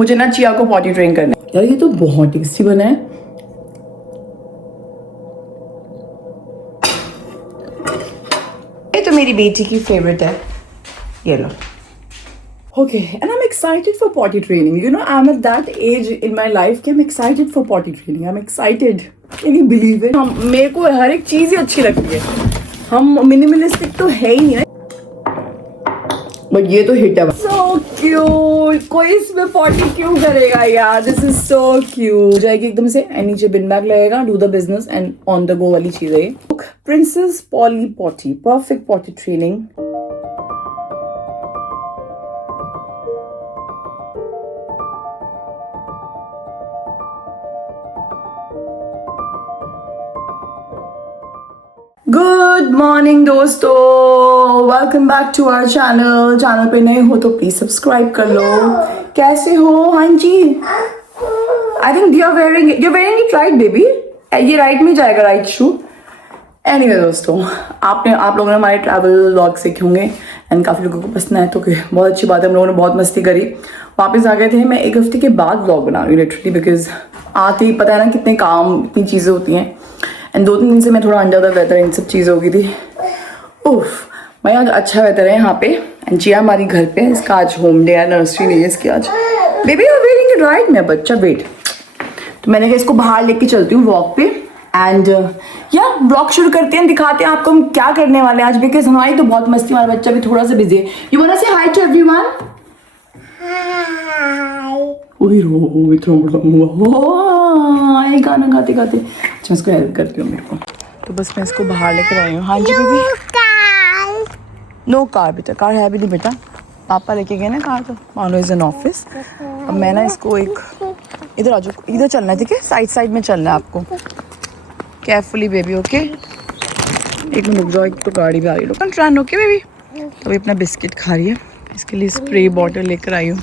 मुझे ना चिया को पॉटी ट्रेन करना है। यार ये तो बहुत टेस्टी बना है। ये तो मेरी बेटी की फेवरेट है, ये लो। Okay, and I'm excited for potty training. You know, I'm at that age in my life कि I'm excited for potty training. I'm excited. Can you believe it? मेरे को हर एक चीज़ ही अच्छी लगती है। हम मिनिमलिस्टिक तो है ही नहीं, बट ये तो हिट है। So cute. कोई इसमें potty क्यों करेगा यार? This is so cute. जाएगी एकदम से and नीचे बिन बैग लगेगा, do the business and on the go वाली चीज़ है ये। Look, Princess Polly Potty, perfect potty training. Good morning दोस्तों, welcome back to our channel पे नए हो तो प्लीज सब्सक्राइब कर लो। कैसे हो? हाँ जी, I think you are wearing it right baby, ये राइट में जाएगा, राइट शू। एनीवे दोस्तों, आप लोगों ने हमारे ट्रैवल व्लॉग सीखे होंगे एंड काफ़ी लोगों को पसंद है, तो बहुत अच्छी बात है। हम लोगों ने बहुत मस्ती करी, वापस आ गए थे। मैं एक हफ्ते के बाद व्लॉग बना रही हूँ लिटरली, बिकॉज आते ही पता है ना कितने काम, इतनी चीज़ें होती हैं। एंड 2-3 दिन से मैं थोड़ा अंडर द वेदर, इन सब चीज़ें हो गई थी। उफ, भाई आज अच्छा वेदर है यहाँ पे। एंड जिया हमारी घर पे, इसका आज होम डे है, नर्सरी नहीं है इसकी आज। Baby you are wearing it right, मैं बच्चा वेट। तो मैंने कहा इसको बाहर लेके चलती हूँ वॉक पे एंड या व्लॉग शुरू करते हैं, दिखाते हैं आपको हम क्या करने वाले हैं आज, बिकॉज हमारी तो बहुत मस्ती, हमारा बच्चा भी थोड़ा सा बिजी है। यू वांट टू से हाय टू एवरीवन? हाय, गाना गाते गाते। अच्छा, मैं इसको हेल्प करती हूँ मेरे को, तो बस मैं इसको बाहर लेकर आई हूँ। हाँ जी बेबी। नो कार बेटा, कार है भी नहीं बेटा, पापा लेके गए ना कार, तो मानो इज एन ऑफिस। अब मैं ना इसको एक इधर आ जाओ, इधर चलना है, ठीक है? साइड में चलना है आपको, केयरफुली बेबी, ओके? एक मिनट रुक जाओ, एक तो गाड़ी भी आ रही है, कंट्रान, ओके बेबी? तो अपना बिस्किट खा रही है, इसके लिए स्प्रे बॉटल लेकर आई हूँ।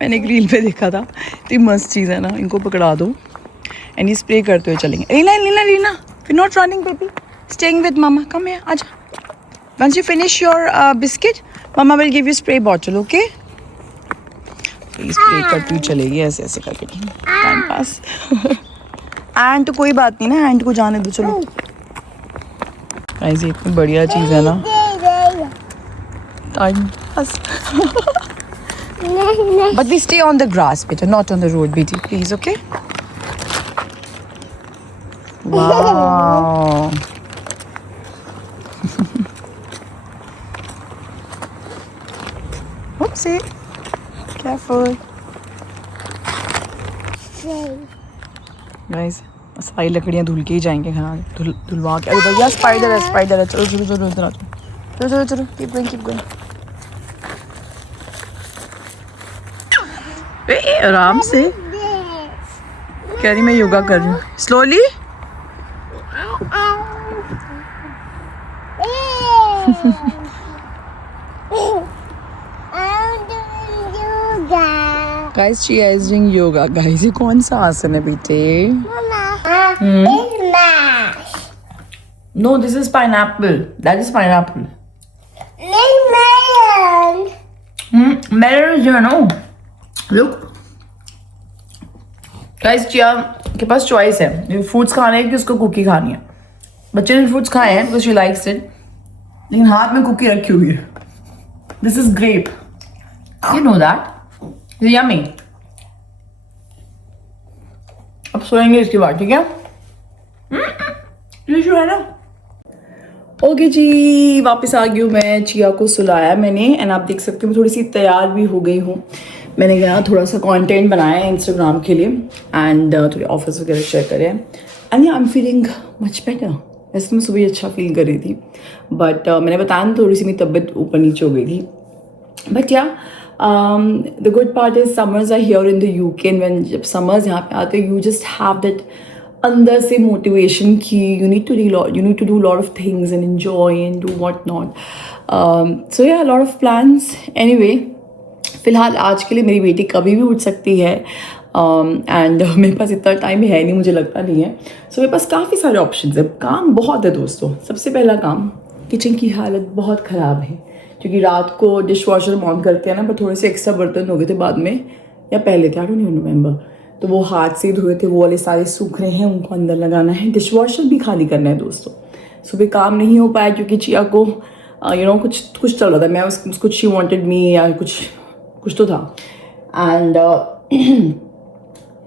मैंने एक रील पे देखा था, इतनी मस्त चीज़ है ना, इनको पकड़ा दो एंड ये स्प्रे करते हुए चलेंगे। रीना रीना रीना, फिर not running baby, staying with mama, come here, आजा। Once you finish your biscuit, mama will give you spray bottle, okay? Spray करती हुई चलेगी ऐसे ऐसे करके, टाइम पास। एंड तो कोई बात नहीं ना, एंड को जाने दो, चलो। ऐसी इतनी बढ़िया चीज़ है ना, time pass. But we stay on the grass, beta, not on the road, BT, please, okay? Wow. Oopsie. Careful. Guys, सारी लकड़ियाँ धुल के ही जाएंगे घर, धुलवा के। अरे भैया स्पाइडर है, चलो चलो चलो इधर आ जाओ, चलो चलो, keep going. आराम से कह रही मैं योगा कर रही हूँ, slowly. Guys she is doing yoga. Guys ये कौन सा आसन है बेटे? No, this is pineapple, that is pineapple. Melon is here, no look guys, Chia के पास चॉइस है, फ्रूट्स खाने है कि उसको कुकी खानी है। बच्चे ने फ्रूट्स खाए हैं बिकॉज शी लाइक्स इट, लेकिन हाथ में कुकी रखी हुई है। This is grape, you know that, yummy. अब सोएंगे इसके बाद, ठीक है? है ना? ओके जी, वापस आ गई हूँ मैं। चिया को सुलाया मैंने एंड आप देख सकते हो थोड़ी सी तैयार भी हो गई हूँ। मैंने कहा थोड़ा सा कंटेंट बनाया है इंस्टाग्राम के लिए एंड थोड़े ऑफर्स वगैरह शेयर करें and I am feeling much better. वैसे मैं सुबह अच्छा फील कर रही थी, बट मैंने बताया ना थोड़ी सी मेरी तबीयत ऊपर नीचे हो गई थी। But yeah the good part is summers are here in the UK and when जब समर्स यहाँ पे आते यू जस्ट हैव दैट अंदर से मोटिवेशन की you need to do lot of things and enjoy and do what not. So yeah lot of plans. Anyway, फ़िलहाल आज के लिए मेरी बेटी कभी भी उठ सकती है एंड मेरे पास इतना टाइम है नहीं, मुझे लगता नहीं है। सो मेरे पास काफ़ी सारे ऑप्शंस है, काम बहुत है दोस्तों। सबसे पहला काम, किचन की हालत बहुत ख़राब है क्योंकि रात को डिश वॉशर ऑन करते हैं ना, पर थोड़े से एक्स्ट्रा बर्तन हो गए थे बाद में, या पहले थे, आई डोंट even remember। तो वो हाथ से धोए थे, वो वाले सारे सूख रहे हैं, उनको अंदर लगाना है। डिश वॉशर भी खाली करना है दोस्तों। सुबह काम नहीं हो पाया क्योंकि चिया को कुछ चल रहा था, मैं उसको शी वांटेड मी या कुछ तो था। एंड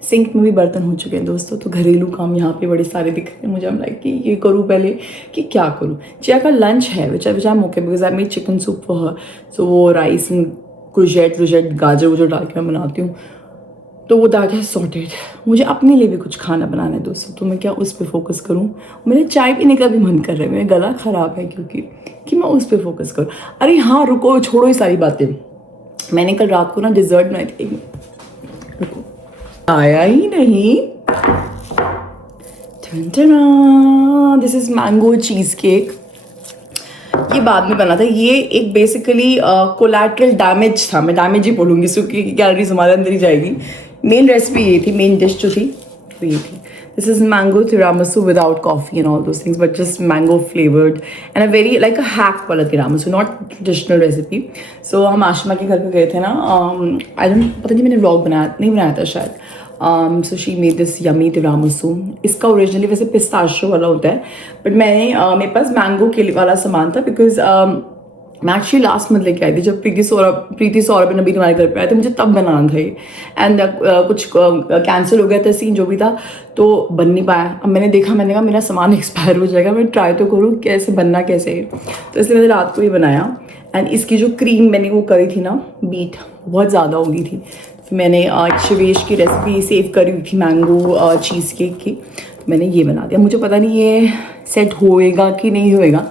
सिंक में भी बर्तन हो चुके हैं दोस्तों। तो घरेलू काम यहाँ पे बड़े सारे दिख रहे हैं मुझे। हम लाइक कि ये करूँ पहले कि क्या करूँ। चिया का लंच है which I am okay because I made chicken soup for her. So वो राइस कुरजेट गाजर वुजर डाल के मैं बनाती हूँ, तो वो दाल है सॉर्टेड। मुझे अपने लिए भी कुछ खाना बनाना है दोस्तों, तो मैं क्या उस पर फोकस करूँ। मेरे चाय पीने का भी मन कर रहा है, मेरा गला ख़राब है क्योंकि मैं उस पर फोकस करूँ। अरे हाँ रुको, छोड़ो ये सारी बातें। मैंने कल रात को ना डिज़र्ट बनाई थी, रुको आया ही नहीं। This is mango cheese cake. ये बाद में बना था। ये एक बेसिकली कोलैटरल डैमेज था, मैं डैमेज ही बोलूँगी क्योंकि कैलोरीज हमारे अंदर ही जाएगी। मेन रेसिपी ये थी, मेन डिश जो थी वो ये थी। This is mango tiramisu without coffee and all those things, but just mango flavoured and a very like a hack वाला तिरामिसू, नॉट ट्रेडिशनल रेसिपी। सो हम आशिमा के घर पे गए थे ना, आई डोंट, पता नहीं मैंने व्लॉग नहीं बनाया था शायद। So she made this yummy tiramisu. इसका ओरिजिनली वैसे पिस्ताशियो वाला होता है, बट मैंने मेरे पास मैंगो के वाला सामान था बिकॉज मैं एक्चुअली लास्ट मंथ लेके आई थी जब प्रीति सौरभ नबी हमारे घर पे आए थे, मुझे तब बनाना था ये। एंड कुछ कैंसिल हो गया था सीन जो भी था, तो बन नहीं पाया। अब मैंने कहा मेरा सामान एक्सपायर हो जाएगा, मैं ट्राई तो करूँ कैसे बनना कैसे है। तो इसलिए मैंने रात को ही बनाया। एंड इसकी जो क्रीम मैंने वो करी थी ना बीट, बहुत ज़्यादा हो गई थी। फिर मैंने शिवेश की रेसिपी सेव करी हुई थी मैंगो चीज़ केक की, मैंने ये बना दिया। मुझे पता नहीं ये सेट होएगा कि नहीं होएगा,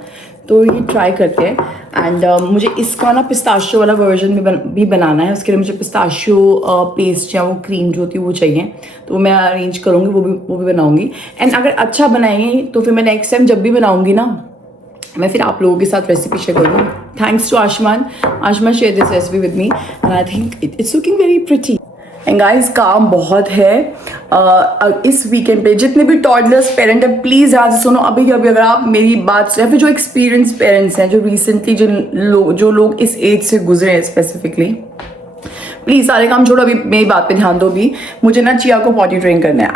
तो ये ट्राई करते हैं। एंड मुझे इसका ना पिस्ताशियो वाला वर्जन भी बनाना है। उसके लिए मुझे पिस्ताशियो पेस्ट या वो क्रीम जो होती है वो चाहिए, तो मैं अरेंज करूँगी, वो भी बनाऊँगी। एंड अगर अच्छा बनाएंगे तो फिर मैं नेक्स्ट टाइम जब भी बनाऊँगी ना, मैं फिर आप लोगों के साथ रेसिपी शेयर करूँगी। Thanks to Ashma share this recipe with me and I think it's looking very pretty. And guys काम बहुत है इस वीकेंड पे। जितने भी टॉडलर्स पेरेंट है प्लीज़ आज सुनो अभी अगर आप मेरी बात या फिर जो एक्सपीरियंस पेरेंट्स हैं, जो रिसेंटली जो लोग इस एज से गुजरे हैं स्पेसिफिकली, प्लीज़ सारे काम छोड़ो, अभी मेरी बात पे ध्यान दो। भी मुझे ना चिया को पॉटी ट्रेन करना है।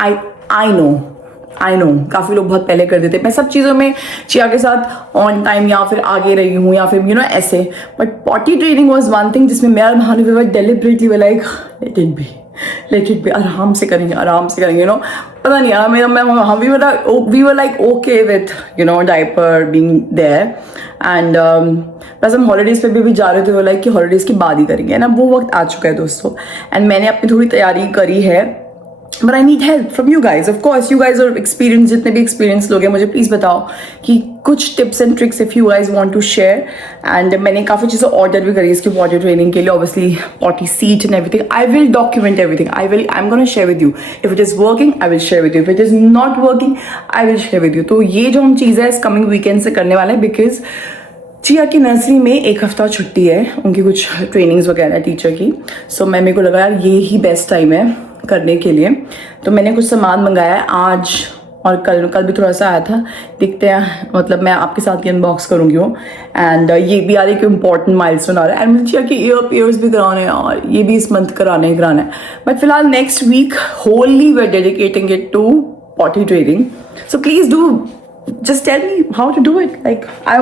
आई नो काफ़ी लोग बहुत पहले कर देते, मैं सब चीज़ों में चिया के साथ ऑन टाइम या फिर आगे रही हूँ या फिर ऐसे, but potty training was one thing जिसमें मेरा Bhanu we deliberately we like let it be, आराम से करेंगे पता नहीं यार we were like okay with diaper being there. And बस हम हॉलीडेज़ पे भी जा रहे थे, वो लाइक कि हॉलीडेज़ के बाद ही करेंगे ना, वो वक्त आ चुका है दोस्तों। एंड मैंने अपनी थोड़ी तैयारी करी है, but I need help from you guys. Of course you guys और एक्सपीरियंस, जितने भी एक्सपीरियंस लोग हैं मुझे प्लीज़ बताओ कि कुछ tips and tricks if you guys want to share. And मैंने काफ़ी चीज़ें ऑर्डर भी करी इसकी पॉटी ट्रेनिंग के लिए, obviously potty seat and everything. I will document everything, I am gonna share with you. If it is working I will share with you, if it is not working I will share with you. तो ये जो हम चीज़ है इस coming weekend से करने वाले हैं, बिकॉज चिया की नर्सरी में एक हफ्ता छुट्टी है, उनकी कुछ ट्रेनिंग्स वगैरह टीचर की। सो मेरे को लगा यार ये ही बेस्ट टाइम है करने के लिए, तो मैंने कुछ सामान मंगाया है आज और कल भी थोड़ा सा आया था, देखते हैं, मतलब मैं आपके साथ ही अनबॉक्स करूँगी वो। एंड ये भी यार एक इम्पॉर्टेंट माइलस्टोन आ रहा है। एंड मुझे चिया के ईयर्स भी कराने हैं और ये भी इस मंथ कराने है, बट फिलहाल next week Holi we are dedicating it to potty training. So please do just tell me how to do it. Like I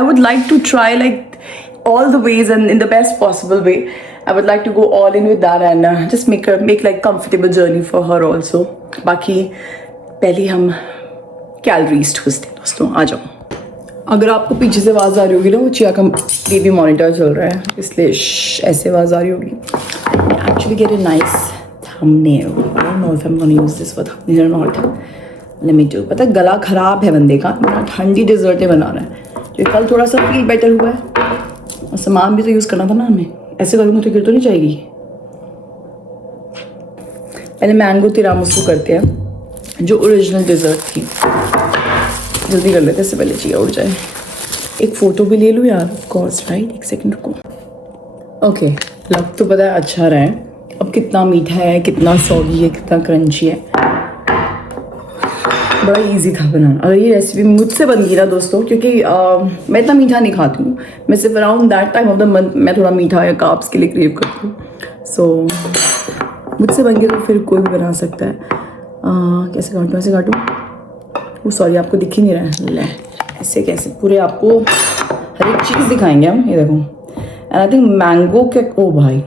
would like to try like all the ways and in the best possible way. I would like to go all in with that and just make like comfortable journey for her also. बाकी पहले हम calories ठूसते हैं दोस्तों, आ जाओ। अगर आपको पीछे से आवाज़ आ रही होगी ना, वो चिया का बेबी मॉनिटर चल रहा है, इसलिए ऐसे आवाज़ आ रही होगी। Actually get a nice thumbnail. I don't know if I'm going to use this for thumbnail or not. पता गला खराब है बंदे का, ठंडी डिजर्टें बना रहा है, जो कल थोड़ा सा फील बेटर हुआ है। और सामान भी तो यूज़ करना था ना हमें, ऐसे करूँगा तो गिर तो नहीं जाएगी। पहले मैंगो तिरामिसू करते हैं जो ओरिजिनल डिज़र्ट थी, जल्दी कर लेते इससे पहले चिया उड़ जाए। एक फ़ोटो भी ले लूँ यार, ऑफ कोर्स राइट। एक सेकंड रुको। ओके लग तो पता है अच्छा रहा है, अब कितना मीठा है, कितना सॉगी है, कितना क्रंची है, बड़ा इजी था बनाना। और ये रेसिपी मुझसे बन गई ना दोस्तों, क्योंकि मैं इतना मीठा नहीं खाती हूँ, मैं सिर्फ around that time of the month मैं थोड़ा मीठा या कार्ब्स के लिए क्रेव करती हूँ। सो मुझसे बन के तो फिर कोई भी बना सकता है। कैसे काटूँ, ऐसे काटूँ? वो सॉरी, आपको दिख ही नहीं रहा है। ले, ऐसे कैसे पूरे आपको हर एक चीज़ दिखाएंगे हम। ये देखो, एंड आई थिंक मैंगो के, ओ भाई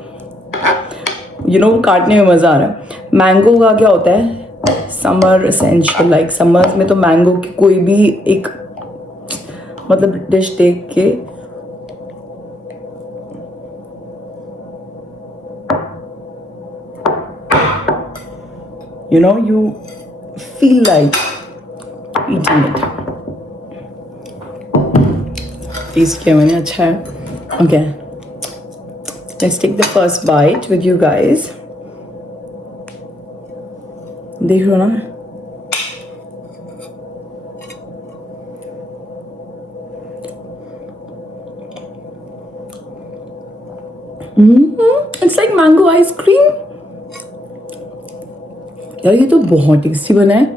काटने में मज़ा आ रहा है। मैंगो का क्या होता है, समर एसेंशियल, लाइक समर्स में तो मैंगो की कोई भी एक मतलब डिश देख के you feel like eating it. Taste किया मैंने, अच्छा है। Okay, let's take the first bite with you guys. देख लो ना, इट्स लाइक मैंगो आइसक्रीम। यार ये तो बहुत टेस्टी बना है।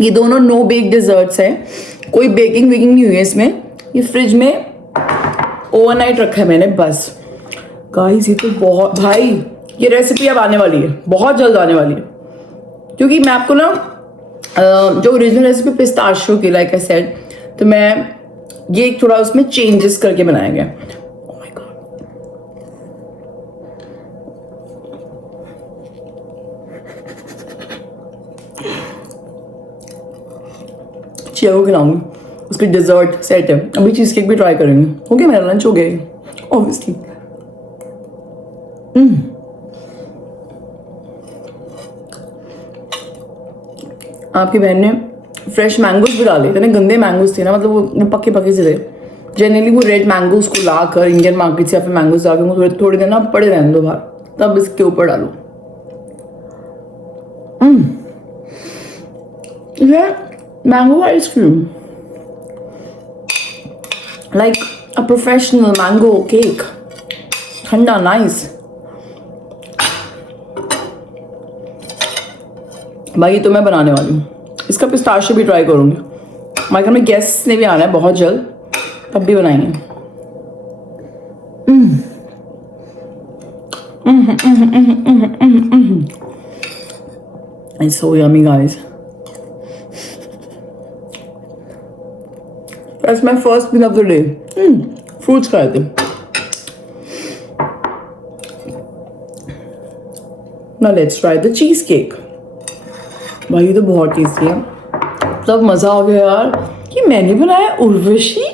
ये दोनों नो बेक डिजर्ट्स हैं, कोई बेकिंग वेकिंग नहीं हुई है इसमें। ये फ्रिज में ओवरनाइट रखा है मैंने बस। गाइस ये तो बहुत, भाई ये रेसिपी अब आने वाली है, बहुत जल्द आने वाली है, क्योंकि मैं आपको ना जो ओरिजिनल रेसिपी पिस्ताशियो की, लाइक आई सेड, तो मैं ये थोड़ा उसमें चेंजेस करके बनाया गया। ओह माय गॉड, चिया को खिलाऊंगी, उसकी डिजर्ट सेट है। अभी चीज केक भी ट्राई करेंगे। हो गया, मेरा लंच हो गया ऑब्वियसली। आपकी बहन ने फ्रेश मैंगोज भी डाले, इतने गंदे मैंगोज थे ना, मतलब वो पक्के पक्के से थे। जनरली वो रेड मैंगोज को ला कर इंडियन मार्केट से या फिर मैंगोज ला कर थोड़ी देर ना पड़े रहने दो बाहर, तब इसके ऊपर डालो। ये mango ice cream, like a professional mango cake, ठंडा नाइस। भाई ये तो मैं बनाने वाली हूँ, इसका पिस्ताशियो भी ट्राई करूँगी। हमारे घर में गेस्ट ने भी आना है बहुत जल्द, तब भी बनाएंगे। It's so yummy, guys. That's my first meal of the day. Fruits खाए थे। Now let's try the cheesecake. भाई ये तो बहुत टेस्टी है, सब मज़ा आ गया यार। ये मैंने बनाया, उर्वशी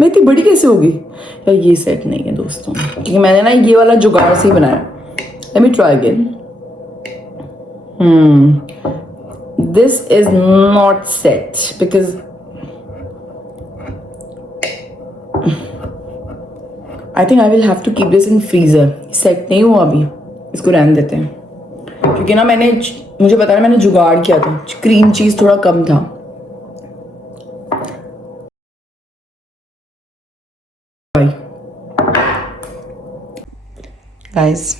मैं इतनी बड़ी कैसे होगी यार। ये सेट नहीं है दोस्तों, क्योंकि मैंने ना ये वाला जुगाड़ से ही बनाया। Let me try again. This is not set because I think I will have to keep this in freezer. Set नहीं हुआ अभी, इसको रहने देते हैं, क्योंकि ना मुझे पता है मैंने जुगाड़ किया था, क्रीम चीज थोड़ा कम था। गाइस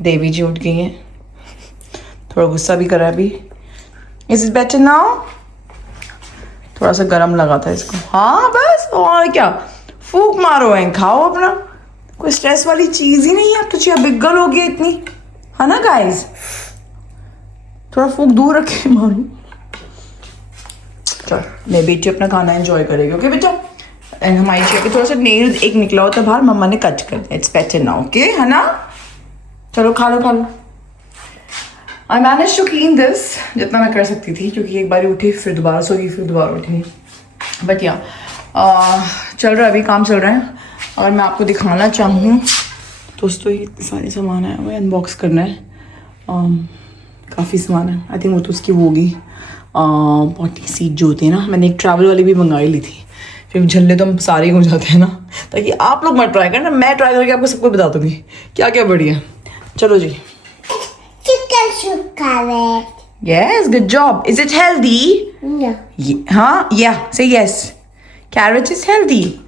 देवी जी उठ गई हैं, थोड़ा गुस्सा भी करा अभी। Is it better now? थोड़ा सा गरम लगा था इसको। हाँ बस, और क्या, फूक मारो है, खाओ अपना, कोई स्ट्रेस वाली चीज ही नहीं है। अब तो चिया बिगल हो गई इतनी, है ना गाइस? थोड़ा फूक दूर रखे मारो। चल मेरी बेटी अपना खाना एंजॉय करेगी, ओके बेटा? एंड हमारी चिया के थोड़ा सा नेल एक निकला होता बाहर, मम्मा ने कट कर दिया। इट्स बेटर नाउ, ओके, है ना? चलो खा लो खा लो। I manage to clean this जितना मैं कर सकती थी, क्योंकि एक बार उठी फिर दोबारा सो गई फिर दोबारा उठी। बट या चल रहा है, अभी काम चल रहा है। अगर मैं आपको दिखाना चाहूँ दोस्तों, ये इतने सारे सामान है, वो अनबॉक्स करना है। काफ़ी सामान है, आई थिंक वो तो उसकी वो होगी पॉटी सीट जो होती है ना। मैंने एक ट्रैवल वाली भी मंगाई ली थी, फिर झल्ले तो हम सारे ही हो जाते हैं ना, ताकि आप लोग मत ट्राई करना, मैं ट्राई करके आपको सबको बता दूंगी क्या क्या बढ़िया। चलो जी। Yes, good job. Is it healthy? No. Huh? Yeah, say yes. Carrot is healthy.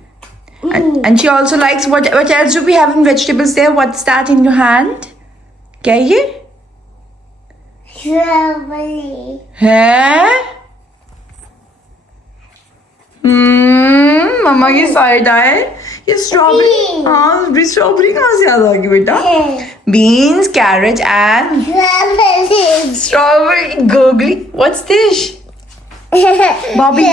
And she also likes, what else do we have in vegetables there? What's that in your hand? क्या है ये? Strawberry. है मम्मा की side आए ये strawberry. Beans. हाँ strawberry कहाँ से याद आ गई बेटा? Beans carrot and Strawberry. Strawberry googly. What's this? Bobby.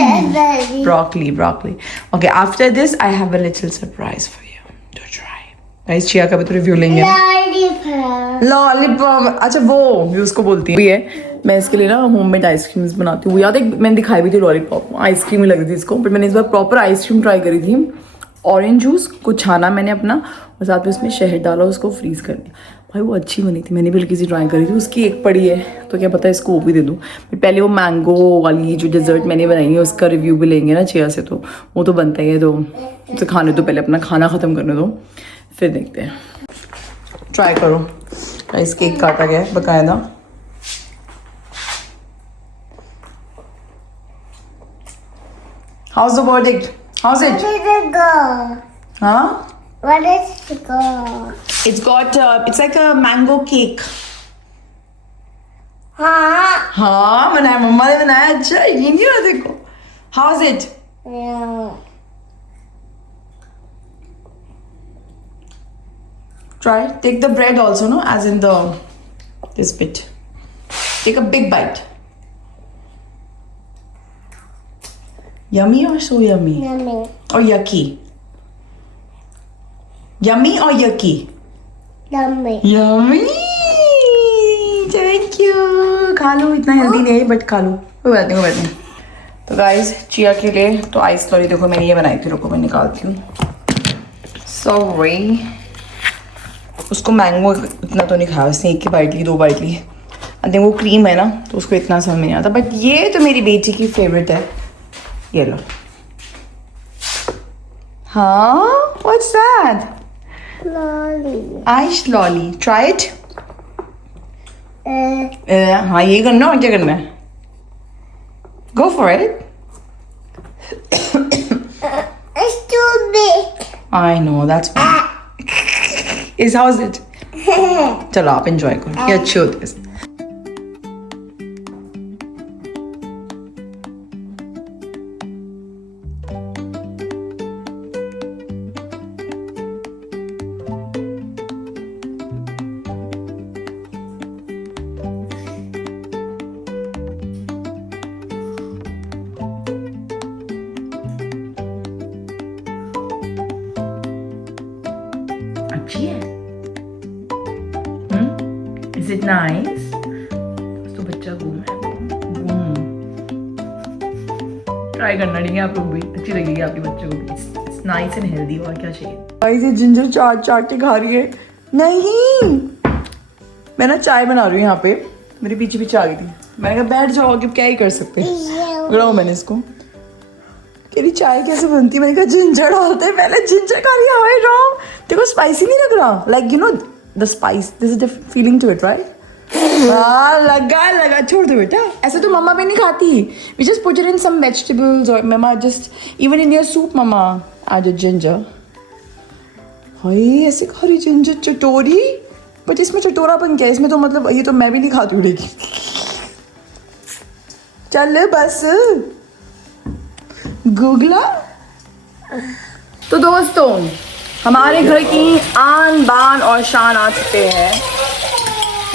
Strawberry. Broccoli. Okay, after this I have a little surprise for you to try. Guys, chia का भी तो रिव्यू लेंगे ना। Lollipop. लॉलीपॉप, अच्छा वो भी उसको बोलती है। मैं इसके लिए ना होममेड आइसक्रीम्स बनाती हूँ। याद है मैंने दिखाई भी थी लॉलीपॉप, आइसक्रीम ही लग रही थी इसको, बट मैंने इस बार प्रॉपर आइसक्रीम ट्राई करी थी। ऑरेंज जूस को छाना मैंने अपना और साथ में उसमें शहद डाला, उसको फ्रीज कर दिया। भाई वो अच्छी बनी थी, मैंने भी हल्की सी ट्राई करी थी। उसकी एक पड़ी है तो क्या पता इसको वो भी दे दूँ। बट पहले वो मैंगो वाली जो डेजर्ट मैंने बनाई है उसका रिव्यू भी लेंगे ना चिया से, तो वो तो बनता ही है। तो उसे खाने दो, पहले अपना खाना ख़त्म करने दो, फिर देखते हैं। ट्राई करो। राइस केक काटा गया है बकायदा। How's the verdict? How's it? Where did it go? Huh? Where did it go? It's got it's like a mango cake. Huh? हाँ बनाया, मम्मा ने बनाया। अच्छा ये नहीं रहा देखो। How's it? Yeah. Try. Take the bread also, no? As in this bit. Take a big bite. Yummy or so yummy? Yummy. Or yucky? Yummy or yucky? Yummy. Yummy! Thank you. खा लो, इतना healthy नहीं है but खा लो, कोई बात नहीं। तो guys Chia के लिए तो आइस लॉली देखो मैंने ये बनाई थी, रुको मैं निकालती हूँ। सॉरी, उसको मैंगो इतना तो नहीं खाया उसने, एक ही बाइट ली, 2 बाइट ली। आई थिंक वो क्रीम है ना तो उसको इतना समझ नहीं आता, बट ये तो मेरी बेटी की फेवरेट है। ये लो। हाँ, what's that? Lolly. Ice lolly, try it. हाँ ये करना और क्या करना है? Go for it. It's too big. I know that's is how is it. चलो आप एंजॉय करो, ये अच्छे होते हैं। अच्छी है। Is it nice? तो बच्चा घूम है। ट्राई करना ठीक है आप लोग भी, अच्छी लगेगी आपके बच्चे को भी। It's nice and healthy, और क्या चाहिए। गाइस ये जिंजर चाट के खा रही है। नहीं, मैं ना चाय बना रही हूँ यहाँ पे, मेरे पीछे पीछे आ गई थी। मैंने कहा बैठ जाओ, अब क्या ही कर सकते हैं। बुलाओ मैंने इसको, कह रही चाय कैसे बनती है? मैंने कहा जिंजर डालते हैं। पहले जिंजर खा रही है। हाय राम, देखो स्पाइसी नहीं लग रहा? Like you know the spice, this is the feeling to it, right? हाँ लगा, छोड़ दो बेटा, ऐसे तो मम्मा भी नहीं खाती। We just put it in some vegetables और mama just even in your soup mama add ginger. Hi ऐसे खा रही जिंजर चटोरी, बट इसमें चटोरापन क्या है? इसमें तो मतलब ये तो मैं भी नहीं खाती हूँ, लेकिन चल बस गूगला। तो दोस्तों हमारे घर की आन बान और शान आ चुके हैं,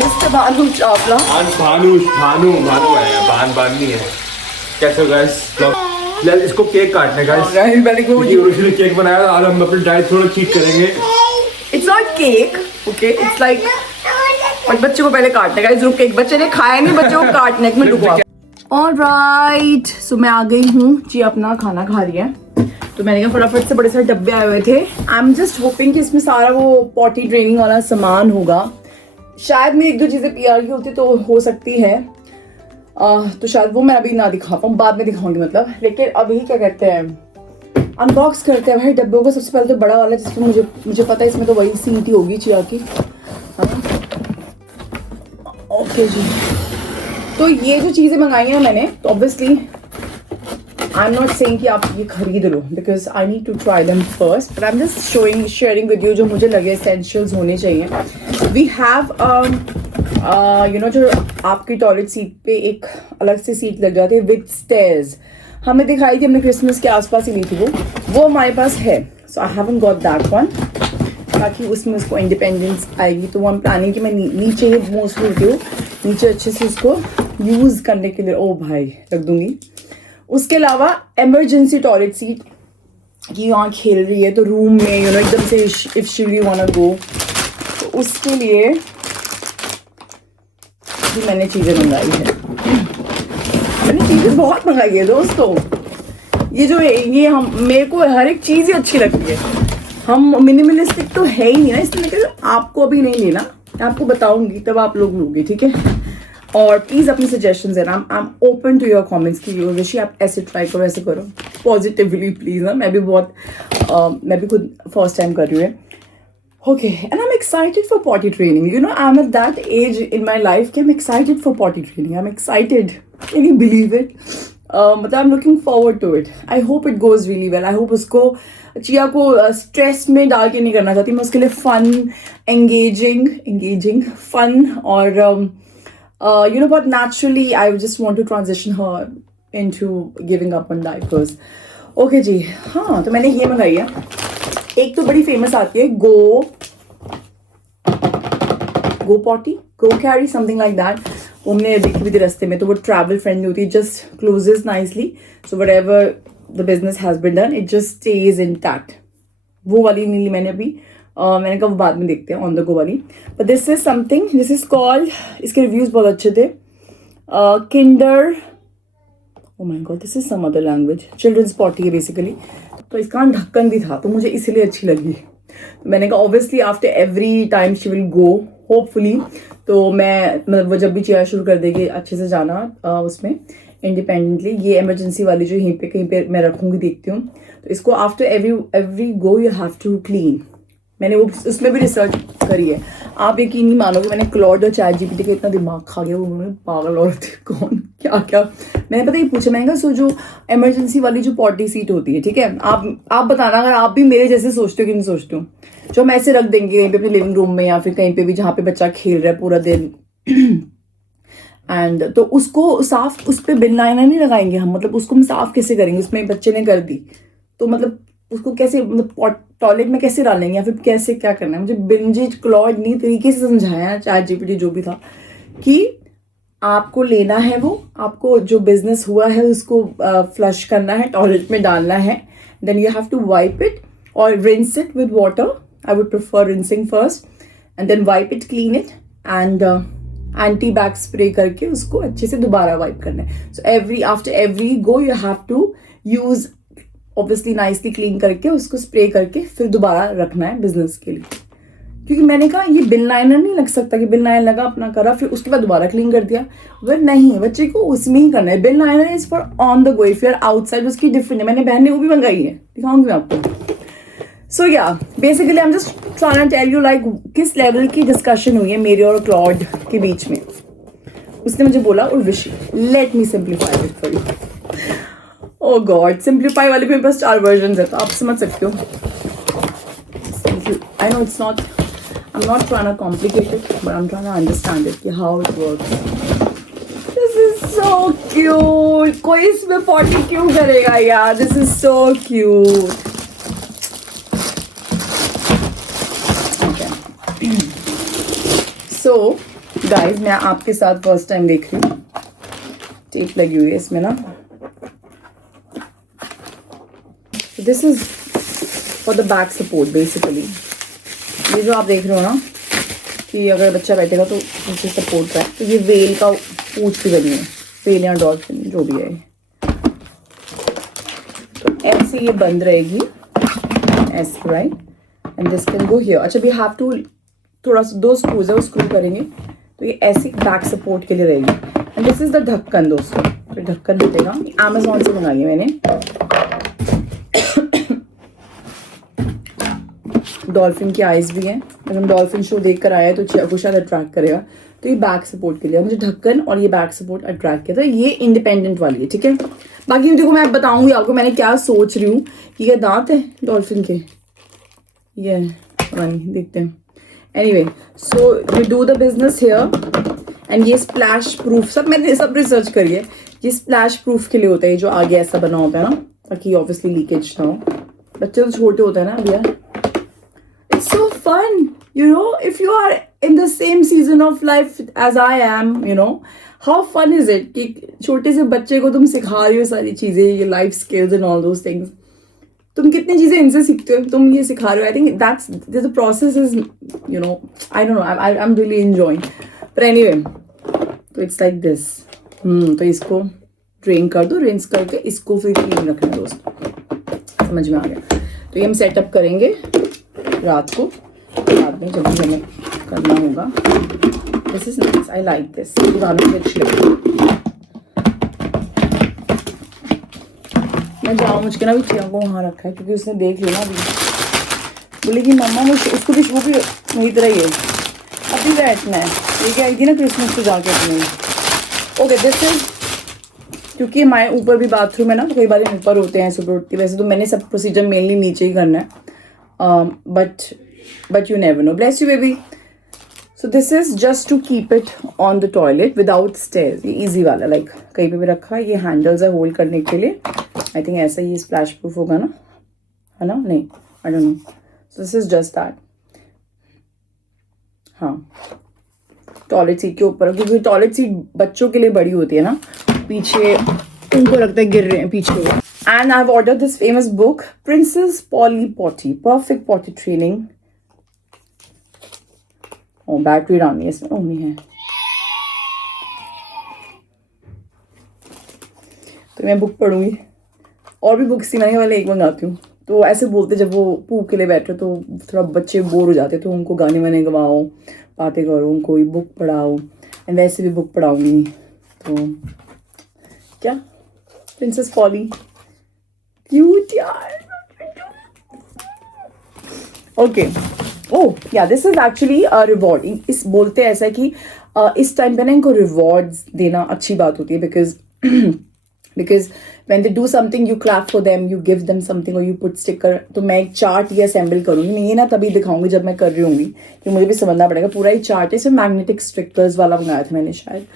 मिस्टर भानु चावला। भानु है, बान नहीं है। कैसे गाइस? यार इसको केक काटने गाइस। ओरिजिनल केक बनाया था, आज हम अपनी डाइट थोड़ा चीट करेंगे। It's not cake, okay, it's like, but बच्चे को पहले काटने का। रुक, केक बच्चे ने खाया नहीं, बच्चे को काटने में रुको। ऑलराइट, सो मैं आ गई हूँ जी, अपना खाना खा रही है। तो मैंने कहा फटाफट से, बड़े सारे डब्बे आए हुए थे। आई एम जस्ट होपिंग कि इसमें सारा वो पॉटी ट्रेनिंग वाला सामान होगा। शायद मेरी 1-2 चीज़ें PR की होती तो हो सकती है, तो शायद वो मैं अभी ना दिखा पाऊँ, बाद में दिखाऊंगी मतलब। लेकिन अभी क्या कहते हैं, अनबॉक्स करते हैं भाई डब्बों को। सबसे पहले तो बड़ा वाला, जिसमें मुझे पता है इसमें तो वही सीटी होगी चिया की। ओके जी, तो ये जो चीज़ें मंगाई हैं मैंने, तो obviously I am not saying कि आप ये खरीद लो, because I need to try them first, but I am just sharing with you जो मुझे लगे एसेंशियल्स होने चाहिए। वी हैव यू नो जो आपकी टॉयलेट सीट पे एक अलग से सीट लग जाती है विद स्टेयर्स, हमें दिखाई थी, हमने क्रिसमस के आसपास ही ली थी वो हमारे पास है. So I haven't got that one, ताकि उसमें उसको इंडिपेंडेंस आएगी. तो वो हम प्लानिंग कि मैं नीचे ही मोस्टली होती हूँ, नीचे अच्छे से इसको यूज़ करने के लिए. ओ भाई रख दूंगी. उसके अलावा इमरजेंसी टॉयलेट सीट कि यहाँ खेल रही है तो रूम में यू नो एकदम से if she really want to go, तो उसके लिए भी मैंने चीज़ें मंगाई है. मैंने चीज़ें बहुत मंगाई है दोस्तों. ये जो है ये हम मेरे को हर एक चीज़ ही अच्छी लगती है. हम मिनिमलिस्टिक तो है ही नहीं ना, इसलिए आपको अभी नहीं लेना, आपको बताऊंगी तब आप लोग लोगे, ठीक है. और प्लीज़ अपनी सजेशंस है ना, I am open to your comments कि ऋषि आप ऐसे ट्राई करो, ऐसे करो पॉजिटिवली प्लीज़ ना. मैं भी खुद फर्स्ट टाइम कर रही हूँ. Okay, and I am excited for potty training. You know I am at that age in my life कि I am excited for potty training. I am excited, can you believe it. मतलब I am looking forward to it. I hope it goes really well. I hope उसको Chia को stress में डाल के नहीं करना चाहती मैं. उसके लिए फन, एंगेजिंग फन और you know बहुत naturally I just want to transition her into giving up on diapers. Okay जी, हाँ तो मैंने ये मंगाई है. एक तो बड़ी फेमस आती है go potty, go carry, something like that. वो हमने देखी भी थी रास्ते में. तो वो ट्रैवल फ्रेंडली होती है, just closes nicely. So whatever the business has been done it just stays intact. वो वाली नहीं ली मैंने अभी. मैंने कहा वो बाद में देखते हैं ऑन द गो वाली. But this is something, this is called, इसके रिव्यूज बहुत अच्छे थे. Kinder, oh my god this is some other language. Children's potty है बेसिकली. तो इसका ढक्कन भी था तो मुझे इसीलिए अच्छी लगी. तो मैंने कहा obviously after every time she will go hopefully. तो मैं वो जब भी चेयर शुरू कर देगी अच्छे से जाना उसमें इंडिपेंडेंटली. ये इमरजेंसी वाली जो यहीं पे कहीं पे मैं रखूँगी, देखती हूँ. तो इसको after every go you have to clean. मैंने वो उसमें भी रिसर्च करी है. आप यकीन नहीं मानोगे, मैंने क्लॉड और चैट जीपीटी का इतना दिमाग खा गया. उन्होंने पागल औरत कौन क्या क्या मैंने पता ही पूछा. मैंने कहा सो जो इमरजेंसी वाली जो पॉटी सीट होती है, ठीक है, आप बताना अगर आप भी मेरे जैसे सोचते हो कि नहीं सोचते हो. जो हम ऐसे रख देंगे कहीं पे अपने लिविंग रूम में या फिर कहीं पे भी जहाँ पे बच्चा खेल रहा है पूरा दिन एंड तो उसको साफ, उस पर बिन लाइनर नहीं लगाएंगे हम. मतलब उसको हम साफ कैसे करेंगे. उसमें बच्चे ने कर दी तो मतलब उसको कैसे, मतलब टॉयलेट में कैसे डालेंगे या फिर कैसे क्या करना है. मुझे बिंजी क्लॉड नहीं तरीके से समझाया चैट जीपीटी जो भी था कि आपको लेना है वो, आपको जो बिजनेस हुआ है उसको फ्लश करना है, टॉयलेट में डालना है. Then you have to wipe it और rinse it with water. I would prefer rinsing first and then wipe it, clean it and anti bac spray करके उसको अच्छे से दोबारा वाइप करना है. So after every go you have to use obviously nicely clean करके उसको spray करके फिर दोबारा रखना है बिजनेस के लिए. क्योंकि मैंने कहा ये बिन लाइनर नहीं लग सकता कि बिन लाइनर लगा अपना करा फिर उसके बाद दोबारा क्लीन कर दिया. वह नहीं, बच्चे को उसमें ही करना है. Bin liner is for on the go. If you are outside उसकी डिफरेंट है. मैंने बहन ने वो भी मंगाई है, दिखाऊंगी मैं आपको. So yeah basically I am just trying to tell you like किस लेवल की डिस्कशन हुई है मेरे और क्लॉड के बीच में. उसने मुझे बोला Urvashi let me simplify it for you. Oh god, simplify वाले भी मेरे पास 4 वर्जन है तो आप समझ सकते हो. I know it's not, I am not trying to complicate it but I am trying to understand it कि how it works. This is so cute. कोई इसमें पॉटी क्यों करेगा यार. This is so cute. So guys मैं आपके साथ first time देख रही हूँ. टेप लगी हुई है इसमें ना. This is for the back support basically. ये जो आप देख रहे हो ना कि अगर बच्चा बैठेगा तो उसे सपोर्ट है. तो ये वेल का पूंछ भी बनी है, वेल या डॉल्फिन जो भी है. तो ऐसे ये बंद रहेगी ऐसे, right, and this can go here. अच्छा वी हैव टू थोड़ा सा 2 स्क्रूज है वो स्क्रू करेंगे तो ये ऐसे बैक सपोर्ट के लिए रहेगी. एंड दिस इज द ढक्कन दोस्तों. तो ढक्कन हटेगा, अमेजोन से मंगाई है मैंने. डॉल्फिन की आइज भी हैं. अगर हम डॉल्फिन शो देख कर आए तो को शायद अट्रैक्ट करेगा. तो ये बैक सपोर्ट के लिए मुझे ढक्कन और ये बैक सपोर्ट अट्रैक्ट किया था. ये इंडिपेंडेंट वाली है, ठीक है. बाकी देखो मैं बताऊंगी आपको मैं क्या सोच रही हूँ कि ये दांत है डॉल्फिन के, ये पता नहीं देखते हैं. Anyway, so we do the business here. And ये स्प्लैश प्रूफ सब मैंने सब रिसर्च करी है. ये स्प्लैश प्रूफ के लिए होता है, जो आगे ऐसा बना होता है ना, ताकि ऑब्वियसली लीकेज ना हो. बच्चे तो छोटे होते हैं ना भैया. It's so fun, you know, if you are in the same season of life as I am, you know, how fun is it कि छोटे से बच्चे को तुम सिखा रही हो सारी चीजें, ये life skills and all those things. तुम कितनी चीजें इनसे सीखते हो, तुम ये सिखा रहे हो. I think that's the process is, you know, I don't know, I am really enjoying. But anyway, तो इट्स लाइक दिस. तो इसको ड्रेन कर दो, रिंस करके इसको फिर क्लीन रखना दोस्तों. समझ में आ गया. तो ये हम सेटअप करेंगे रात को, बाद में जब भी हमें करना होगा. This is nice, I like this. दीवारों में अच्छी लगती. मैं जाऊँ मुझके ना भी चिया को वहाँ रखा है, क्योंकि उसने देख लिया ना अभी, बोलेगी मम्मा मुझे उसको भी, वो भी मेरी तरह ही है, अभी बैठना है. लेके आई थी ना क्रिसमस को जाके अपने. ओके, दिस इज, क्योंकि हमारे ऊपर भी बाथरूम है ना, तो कई बार ऊपर होते हैं सुबह उठती. वैसे तो मैंने सब प्रोसीजर मेनली नीचे ही करना है, but you never know. Bless you baby. So this is just to keep it on the toilet without stairs. ये ईजी वाला, लाइक कहीं पे भी रखा है. ये हैंडल्स है होल्ड करने के लिए. आई थिंक ऐसा ही स्प्लैश प्रूफ होगा ना, है ना? नहीं, I don't know. So this is just that. हाँ, टॉयलेट सीट के ऊपर, क्योंकि टॉयलेट सीट बच्चों के लिए बड़ी होती है ना, पीछे उनको लगता है गिर रहे हैं पीछे. And I have ordered this famous book, princess Polly Potty, perfect potty training. ओ, बैटरी डालनी है इसमें. ओ, नहीं है. तो मैं बुक पढ़ूंगी. और भी बुक्स थी, मैंने वाले एक मंगाती हूँ. तो ऐसे बोलते जब वो पू के लिए बैठे तो थोड़ा बच्चे बोर हो जाते, तो उनको गाने वाने गवाओ, बातें करो, उनको बुक पढ़ाओ. एंड वैसे भी बुक पढ़ाऊंगी. तो क्या, प्रिंसेस पॉली, क्यूट यार. ओके. ओह या, दिस इज एक्चुअली रिवॉर्ड. इस बोलते हैं ऐसा कि इस टाइम पे ना इनको रिवॉर्ड्स देना अच्छी बात होती है, because when they do something you clap for them, you give them something or you put sticker. तो मैं एक चार्ट ये असेंबल करूंगी. मैं ये ना तभी दिखाऊंगी जब मैं कर रही होंगी, कि मुझे भी समझना पड़ेगा. पूरा ही चार्ट है. इसमें मैग्नेटिक स्टिकर्स वाला मंगाया था मैंने शायद.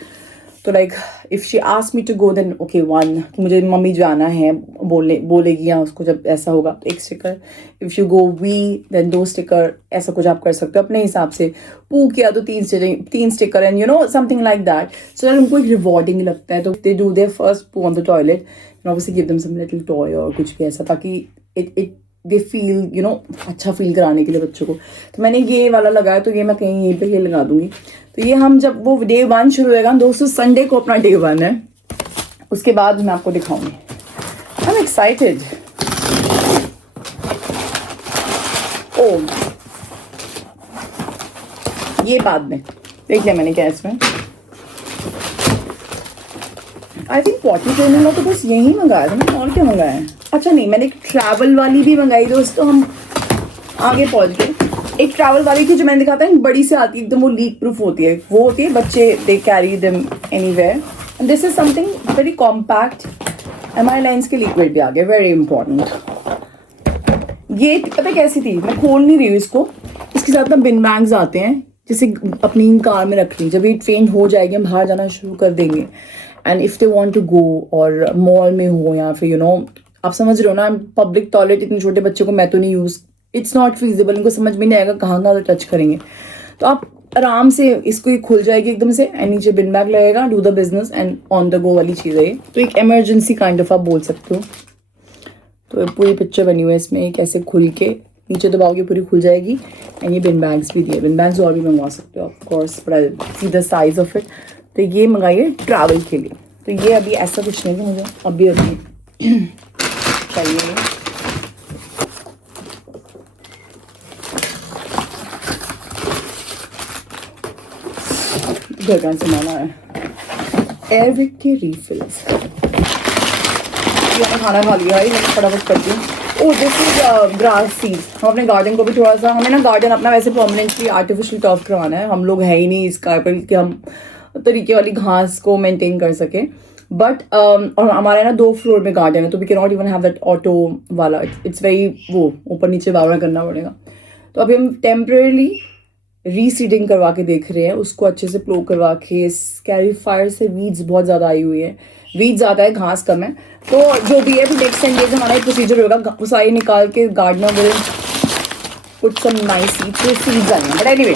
तो like if she ask me to go, then okay 1, कि मुझे मम्मी जाना है, बोलेगी या उसको जब ऐसा होगा तो 1 sticker. If you go we, then 2 sticker. ऐसा कुछ आप कर सकते हो अपने हिसाब से. पू किया तो 3 sticker, and you know something like that. So यार उनको एक रिवॉर्डिंग लगता है, तो they do their first poo on the toilet, and obviously give them some little toy और कुछ भी ऐसा, ताकि it they feel, you know, अच्छा फील कराने के लिए बच्चों को. तो मैंने ये वाला लगाया, तो ये मैं कहीं यहीं पे ही लगा दूंगी. तो ये हम जब वो डे 1 शुरू होगा दोस्तों, संडे को अपना डे 1 है, उसके बाद मैं आपको दिखाऊंगी. आई एम एक्साइटेड. ओ, ये बाद में देख लिया मैंने क्या इसमें. आई थिंक पॉटी ट्रेनिंग तो बस यही मंगाया था मैंने, और क्या मंगाया है. अच्छा नहीं, मैंने एक ट्रैवल वाली भी मंगाई दोस्तों. हम आगे पहुंच गए. एक ट्रैवल वाली थी जो मैंने दिखाता है, बड़ी से आती है एकदम, वो लीक प्रूफ होती है. वो होती है बच्चे, they carry them anywhere. And this is something very compact. MI lines के लिक्विड भी आ गया, वेरी इंपॉर्टेंट. ये पता कैसी थी, मैं खोल नहीं रही हूँ इसको. इसके साथ ना बिन बैग्स आते हैं, जैसे अपनी कार में रख ली. जब ये ट्रेन हो जाएगी, हम बाहर जाना शुरू कर देंगे, and if they want to go, और मॉल में हो या फिर यू नो, आप समझ रहे हो ना, पब्लिक टॉयलेट इतने छोटे बच्चों को मैं तो नहीं यूज़, इट्स नॉट फिजिबल. इनको समझ में नहीं आएगा कहाँ कहाँ तो टच करेंगे. तो आप आराम से इसको, ये खुल जाएगी एकदम से, एंड नीचे बिन बैग लगेगा. Do the business and on the go वाली चीज़ है ये. तो एक इमरजेंसी काइंड ऑफ आप बोल सकते हो. तो पूरी पिक्चर बनी हुई है इसमें, कैसे खुल के नीचे दबाओगे पूरी खुल जाएगी. एंड ये बिन बैग्स भी दिए. बिन बैग्स और भी मंगवा सकते हो of course, see the size of it. तो ये मंगाइए ट्रैवल के लिए. तो ये अभी ऐसा कुछ नहीं है, मुझे अभी चाहिए. घर का सामान है. एयरविक के रिफिल्स. मैंने खाना खा लिया है, मैंने फटाफट करती हूँ. ओह, दिस इज ग्रास सीड्स. हम अपने गार्डन को भी थोड़ा सा, हमें ना गार्डन अपना वैसे परमानेंटली आर्टिफिशियल टर्फ करवाना है. हम लोग है ही नहीं इस कारपेल कि हम तरीके वाली घास को मेंटेन कर सके. बट और हमारे ना 2 फ्लोर में गार्डन है, तो we can not even have that auto वाला. इट्स वेरी, वो ऊपर नीचे बावड़ा करना पड़ेगा. तो अभी हम टेम्परेली रीसीडिंग करवा के देख रहे हैं, उसको अच्छे से प्लो करवा के। स्कैरीफायर से वीड्स बहुत ज़्यादा आई हुई है, वीड्स ज़्यादा है, घास कम है। तो जो भी है नेक्स्ट 10 डेज हमारा एक प्रोसीजर होगा, वो सारी निकाल के gardener will put some nice seeds आएंगे। बट एनीवे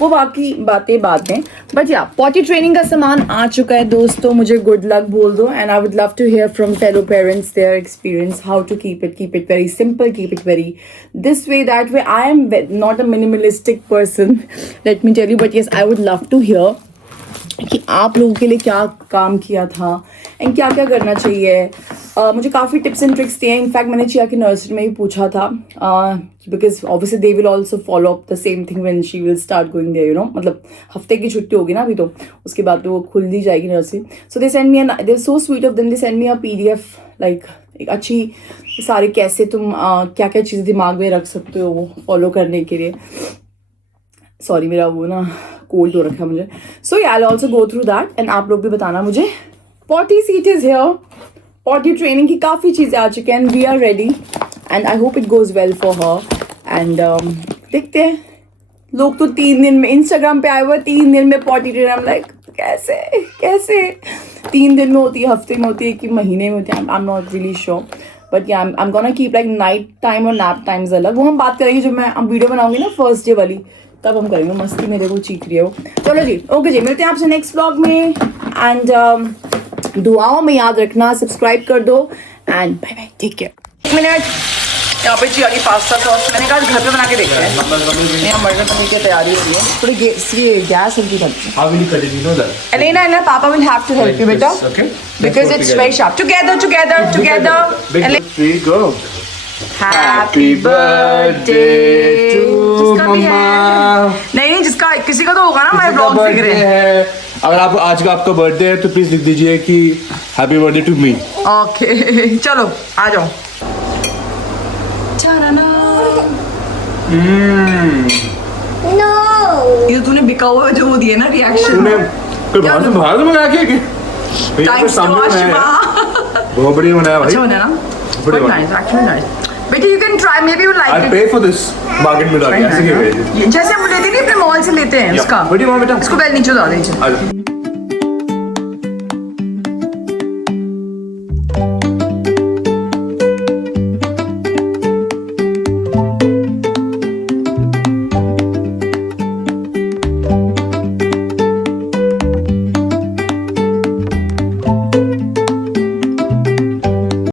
वो बाकी बातें बाद में। बट या पॉटी ट्रेनिंग का सामान आ चुका है दोस्तों, मुझे गुड लक बोल दो। And I would love to hear from fellow parents their experience, how to keep it very simple, keep it very this way that way. I am not a minimalistic person, let me tell you, but yes I would love to hear कि आप लोगों के लिए क्या काम किया था and क्या क्या करना चाहिए। मुझे काफ़ी टिप्स एंड ट्रिक्स दिए हैं। इनफैक्ट मैंने चिया की नर्सरी में भी पूछा था, because obviously they will also follow up the same thing when she will start going there, you know, मतलब हफ्ते की छुट्टी होगी ना अभी, तो उसके बाद तो वो खुल दी जाएगी nursery. So they send me they so sweet of them, they send me a PDF, like एक अच्छी सारे कैसे तुम क्या क्या चीज़ें दिमाग में रख सकते हो वो फॉलो करने के लिए। सॉरी मेरा वो ना कोल्ड हो रखा है मुझे। So I will also go through that and आप लोग भी बताना मुझे। Potty seat is here, potty training की काफ़ी चीज़ें आ चुकी हैं and we are ready and I hope it goes well for her. And देखते हैं, लोग तो 3 दिन में इंस्टाग्राम पे आए हुए, 3 दिन में पॉटी ट्रेनिंग। I'm like कैसे 3 दिन में होती है, हफ्ते में होती है कि महीने में होती है, I am not really sure. But yeah I am gonna keep like night time और नैप टाइम्स अलग, वो हम बात करेंगे जब मैं वीडियो बनाऊंगी ना फर्स्ट डे वाली, तब हम करेंगे। मस्ती मेरे को चीख रही है वो। चलो जी, ओके जी, मिलते हैं आपसे नेक्स्ट व्लॉग में। एंड दुआओं में याद रखना, सब्सक्राइब कर दो and bye bye, take care. 1 minute, यहाँ पे चिया की पास्ता सॉस मैंने कहा घर पे बना के देखते हैं। यहाँ मर्डर पनीर की तैयारी हो रही है, थोड़ी गैस हल्की करती है। How will you cut it? You know that? Elena and Papa will have to help you, beta. Okay. Because it's very sharp. Together. Big Ele- 3 go. Happy birthday to मम्मा। नहीं, जिसका किसी का तो होगा ना, मैं ब्लॉग देख रहे हैं। अगर आप आज का आपका बर्थडे है तो प्लीज लिख दीजिए कि happy birthday to me. Okay चलो आ जाओ। No. ये तूने बिका हुआ जो दिया ना रिएक्शन, तूने कोई बाहर से मंगाया क्या? Thanks to Ashima. बहुत बढ़िया बनाया भाई। अच्छा बना ना, बढ़िया बना। Nice, actually nice. बेटा you can try, maybe you like I it. Pay for this market में जाके ऐसे क्यों भेजे? जैसे हम लेते नहीं अपने मॉल से लेते हैं, Yeah, उसका बढ़िया बेटा। इसको पहले नीचे डाल दीजिए। आ जाओ।